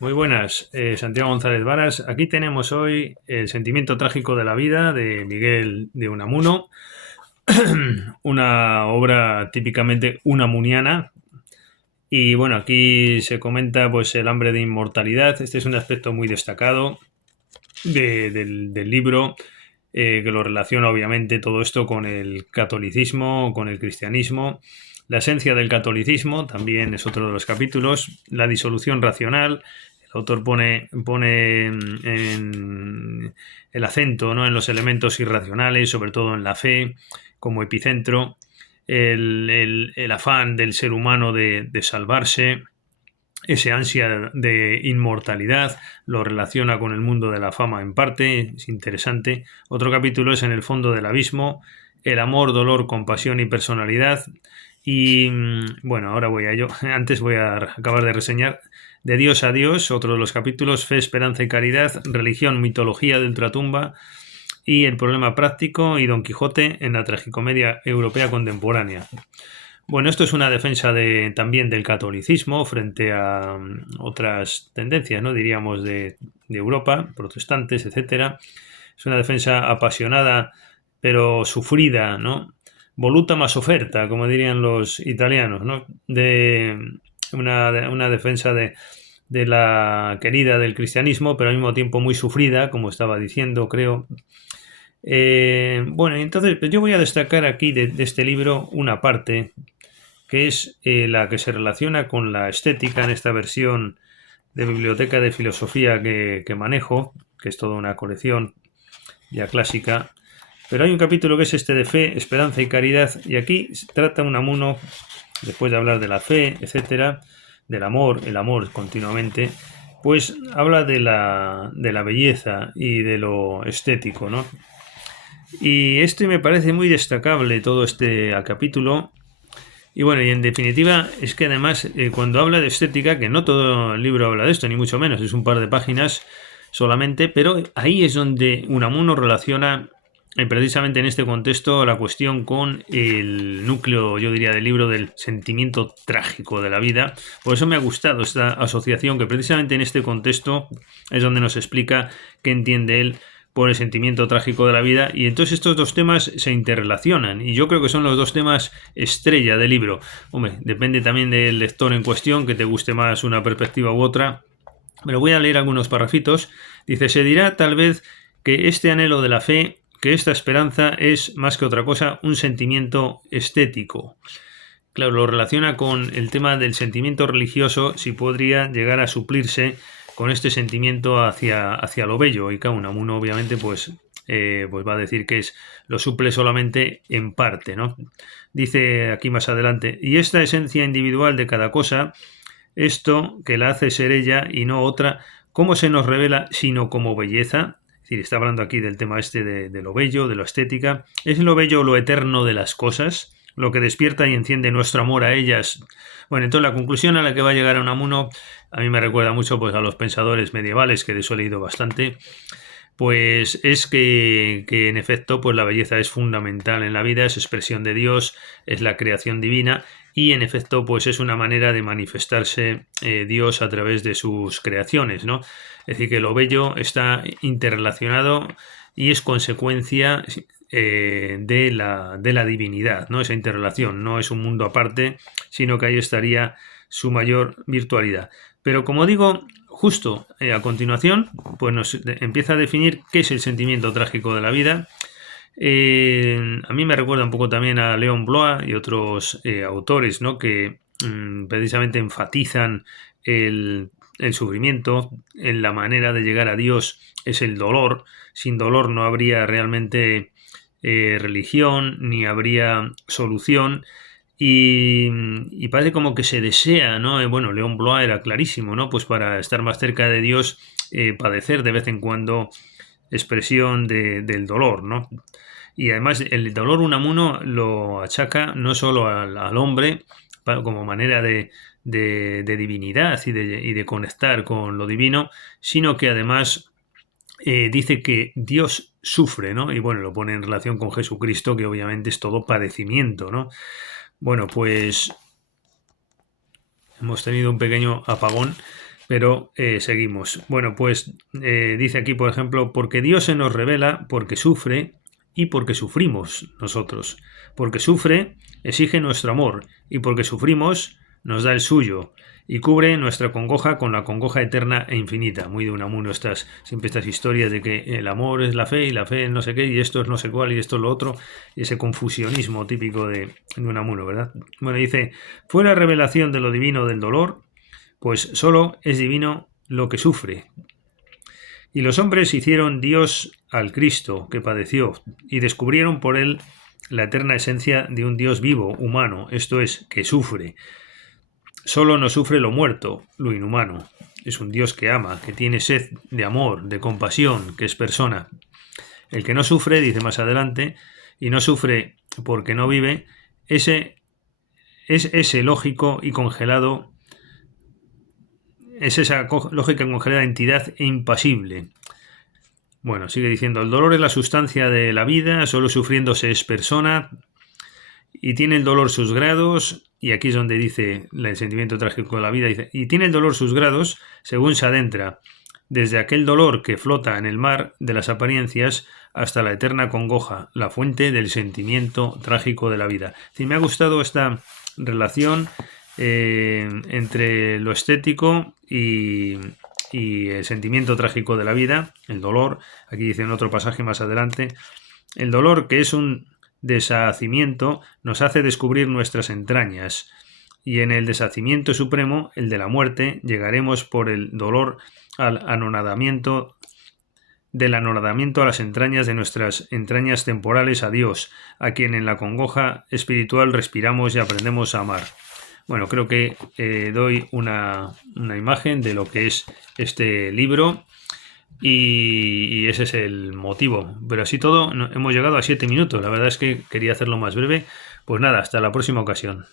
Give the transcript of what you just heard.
Muy buenas, Santiago González Varas. Aquí tenemos hoy El sentimiento trágico de la vida de Miguel de Unamuno, una obra típicamente unamuniana. Y bueno, aquí se comenta pues el hambre de inmortalidad. Este es un aspecto muy destacado del libro, que lo relaciona obviamente todo esto con el catolicismo, con el cristianismo. La esencia del catolicismo también es otro de los capítulos. La disolución racional. El autor pone en el acento, ¿no?, en los elementos irracionales, sobre todo en la fe como epicentro. El afán del ser humano de salvarse, ese ansia de inmortalidad, lo relaciona con el mundo de la fama en parte, es interesante. Otro capítulo es En el fondo del abismo, el amor, dolor, compasión y personalidad. Y bueno, ahora voy a ello. Antes voy a acabar de reseñar De Dios a Dios, otro de los capítulos, Fe, Esperanza y Caridad, Religión, Mitología de Ultratumba y El problema práctico y Don Quijote en la tragicomedia europea contemporánea. Bueno, esto es una defensa también del catolicismo frente a otras tendencias, ¿no?, diríamos, de Europa, protestantes, etcétera. Es una defensa apasionada, pero sufrida, ¿no? Voluta más oferta, como dirían los italianos, ¿no? Una defensa de la querida del cristianismo, pero al mismo tiempo muy sufrida, como estaba diciendo, creo. Bueno, entonces pues yo voy a destacar aquí de este libro una parte que es la que se relaciona con la estética en esta versión de biblioteca de filosofía que manejo, que es toda una colección ya clásica. Pero hay un capítulo que es este de fe, esperanza y caridad, y aquí trata Unamuno, después de hablar de la fe, etcétera, del amor, el amor continuamente, pues habla de la belleza y de lo estético, ¿no? Y esto me parece muy destacable, todo este capítulo. Y bueno, y en definitiva, es que además, cuando habla de estética, que no todo el libro habla de esto, ni mucho menos, es un par de páginas solamente, pero ahí es donde Unamuno relaciona, precisamente en este contexto, la cuestión con el núcleo, yo diría, del libro, del sentimiento trágico de la vida. Por eso me ha gustado esta asociación, que precisamente en este contexto es donde nos explica qué entiende él por el sentimiento trágico de la vida, y entonces estos dos temas se interrelacionan y yo creo que son los dos temas estrella del libro. Hombre, depende también del lector en cuestión, que te guste más una perspectiva u otra, pero voy a leer algunos parrafitos. Dice: se dirá tal vez que este anhelo de la fe, que esta esperanza es más que otra cosa un sentimiento estético. Claro, lo relaciona con el tema del sentimiento religioso, si podría llegar a suplirse con este sentimiento hacia lo bello. Y cada uno obviamente pues va a decir que lo suple solamente en parte, ¿no? Dice aquí más adelante: y esta esencia individual de cada cosa, esto que la hace ser ella y no otra, ¿cómo se nos revela sino como belleza? Es decir, está hablando aquí del tema este de lo bello, de lo estética. ¿Es lo bello lo eterno de las cosas, lo que despierta y enciende nuestro amor a ellas? Bueno, entonces la conclusión a la que va a llegar Unamuno a mí me recuerda mucho pues a los pensadores medievales, que de eso he leído bastante. Pues es que en efecto pues la belleza es fundamental en la vida, es expresión de Dios, es la creación divina, y en efecto pues es una manera de manifestarse Dios a través de sus creaciones, ¿no? Es decir, que lo bello está interrelacionado y es consecuencia de la divinidad, ¿no? Esa interrelación no es un mundo aparte, sino que ahí estaría su mayor virtualidad. Pero como digo, justo a continuación, pues nos empieza a definir qué es el sentimiento trágico de la vida. A mí me recuerda un poco también a León Blois y otros autores, ¿no?, que precisamente enfatizan el sufrimiento, en la manera de llegar a Dios es el dolor. Sin dolor no habría realmente religión, ni habría solución. Y parece como que se desea, ¿no? Bueno, León Blois era clarísimo, ¿no? Pues para estar más cerca de Dios, padecer de vez en cuando expresión del dolor, ¿no? Y además el dolor Unamuno lo achaca no solo al hombre como manera de divinidad y de conectar con lo divino, sino que además dice que Dios sufre, ¿no? Y bueno, lo pone en relación con Jesucristo, que obviamente es todo padecimiento, ¿no? Bueno, pues hemos tenido un pequeño apagón, Pero seguimos. Bueno, pues dice aquí, por ejemplo, porque Dios se nos revela, porque sufre y porque sufrimos nosotros. Porque sufre, exige nuestro amor, y porque sufrimos, nos da el suyo, y cubre nuestra congoja con la congoja eterna e infinita. Muy de Unamuno siempre estas historias de que el amor es la fe, y la fe es no sé qué, y esto es no sé cuál, y esto es lo otro, y ese confusionismo típico de Unamuno, ¿verdad? Bueno, dice, fue la revelación de lo divino del dolor, pues solo es divino lo que sufre. Y los hombres hicieron Dios al Cristo que padeció, y descubrieron por él la eterna esencia de un Dios vivo, humano, esto es, que sufre. Solo no sufre lo muerto, lo inhumano. Es un Dios que ama, que tiene sed de amor, de compasión, que es persona. El que no sufre, dice más adelante, y no sufre porque no vive, ese es ese lógico y congelado. Es esa lógica congelada, entidad impasible. Bueno, sigue diciendo, el dolor es la sustancia de la vida, solo sufriendo se es persona, y tiene el dolor sus grados, y aquí es donde dice el sentimiento trágico de la vida, dice, y tiene el dolor sus grados según se adentra, desde aquel dolor que flota en el mar de las apariencias hasta la eterna congoja, la fuente del sentimiento trágico de la vida. Sí, me ha gustado esta relación entre lo estético y el sentimiento trágico de la vida, el dolor. Aquí dice en otro pasaje más adelante, el dolor, que es un deshacimiento, nos hace descubrir nuestras entrañas, y en el deshacimiento supremo, el de la muerte, llegaremos por el dolor al anonadamiento, del anonadamiento a las entrañas de nuestras entrañas temporales a Dios, a quien en la congoja espiritual respiramos y aprendemos a amar. Bueno, creo que doy una imagen de lo que es este libro y ese es el motivo. Pero así todo, hemos llegado a 7 minutos. La verdad es que quería hacerlo más breve. Pues nada, hasta la próxima ocasión.